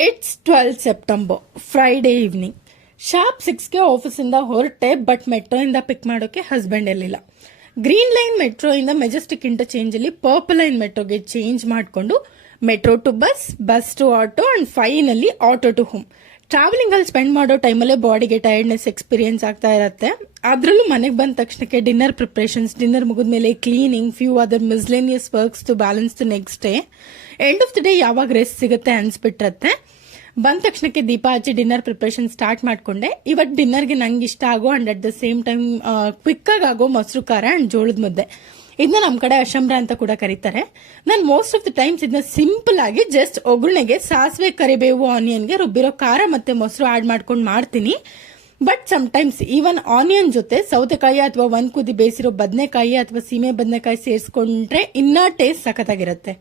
It's 12 September Friday evening. Sharp 6ಗೆ ಆಫೀಸಿಂದ ಹೊರಟೆ, ಬಟ್ ಮೆಟ್ರೋ ಇಂದ ಪಿಕ್ ಮಾಡೋಕೆ ಹಸ್ಬೆಂಡ್ ಇರಲಿಲ್ಲ. ಗ್ರೀನ್ ಲೈನ್ ಮೆಟ್ರೋ ಇಂದ ಮೆಜೆಸ್ಟಿಕ್ ಇಂಟರ್ಚೇಂಜ್ ಅಲ್ಲಿ ಪರ್ಪಲ್ ಲೈನ್ ಮೆಟ್ರೋಗೆ ಚೇಂಜ್ ಮಾಡಿಕೊಂಡು metro to bus, bus to auto and finally auto to home. Travelling ಅಲ್ಲಿ ಸ್ಪೆಂಡ್ ಮಾಡೋ ಟೈಮಲ್ಲೇ ಬಾಡಿಗೆ ಟೈರ್ಡ್ನೆಸ್ ಎಕ್ಸ್ಪೀರಿಯನ್ಸ್ ಆಗ್ತಾ ಇರುತ್ತೆ. ಅದರಲ್ಲೂ ಮನೆಗೆ ಬಂದ ತಕ್ಷಣಕ್ಕೆ ಡಿನ್ನರ್ ಪ್ರಿಪರೇಷನ್ಸ್, ಡಿನ್ನರ್ ಮುಗಿದ್ಮೇಲೆ cleaning, few other miscellaneous works to balance the next day. End of the day ಯಾವಾಗ ರೆಸ್ಟ್ ಸಿಗುತ್ತೆ ಅನ್ಸ್ಬಿಟ್ಟಿರತ್ತೆ. ಬಂದ ತಕ್ಷಣಕ್ಕೆ ದೀಪ ಹಚ್ಚಿ ಡಿನ್ನರ್ ಪ್ರಿಪರೇಷನ್ ಸ್ಟಾರ್ಟ್ ಮಾಡ್ಕೊಂಡೆ. ಇವತ್ತು ಡಿನ್ನರ್ಗೆ ನಂಗೆ ಇಷ್ಟ ಆಗೋ and at the same time quick ಆಗೋ ಮೊಸರು ಖಾರ ಅಂಡ್ ಜೋಳದ ಮುದ್ದೆ. ಇದನ್ನ ನಮ್ಮ ಕಡೆ ಅಶಂಬ್ರ ಅಂತ ಕೂಡ ಕರೀತಾರೆ. ನಾನು ಮೋಸ್ಟ್ ಆಫ್ ದ ಟೈಮ್ಸ್ ಇದನ್ನ ಸಿಂಪಲ್ ಆಗಿ ಜಸ್ಟ್ ಒಗ್ಗರಣೆಗೆ ಸಾಸಿವೆ, ಕರಿಬೇವು, ಆನಿಯನ್ಗೆ ರುಬ್ಬಿರೋ ಖಾರ ಮತ್ತೆ ಮೊಸರು ಆಡ್ ಮಾಡ್ಕೊಂಡು ಮಾಡ್ತೀನಿ. ಬಟ್ ಸಮ್ಟೈಮ್ಸ್ ಈವನ್ ಆನಿಯನ್ ಜೊತೆ ಸೌತೆಕಾಯಿ ಅಥವಾ ಒಂದ್ ಕುದಿ ಬೇಯಿಸಿರೋ ಬದನೆಕಾಯಿ ಅಥವಾ ಸೀಮೆ ಬದನೆಕಾಯಿ ಸೇರಿಸ್ಕೊಂಡ್ರೆ ಇನ್ನೂ ಟೇಸ್ಟ್ ಸಖತ್ತಾಗಿರುತ್ತೆ.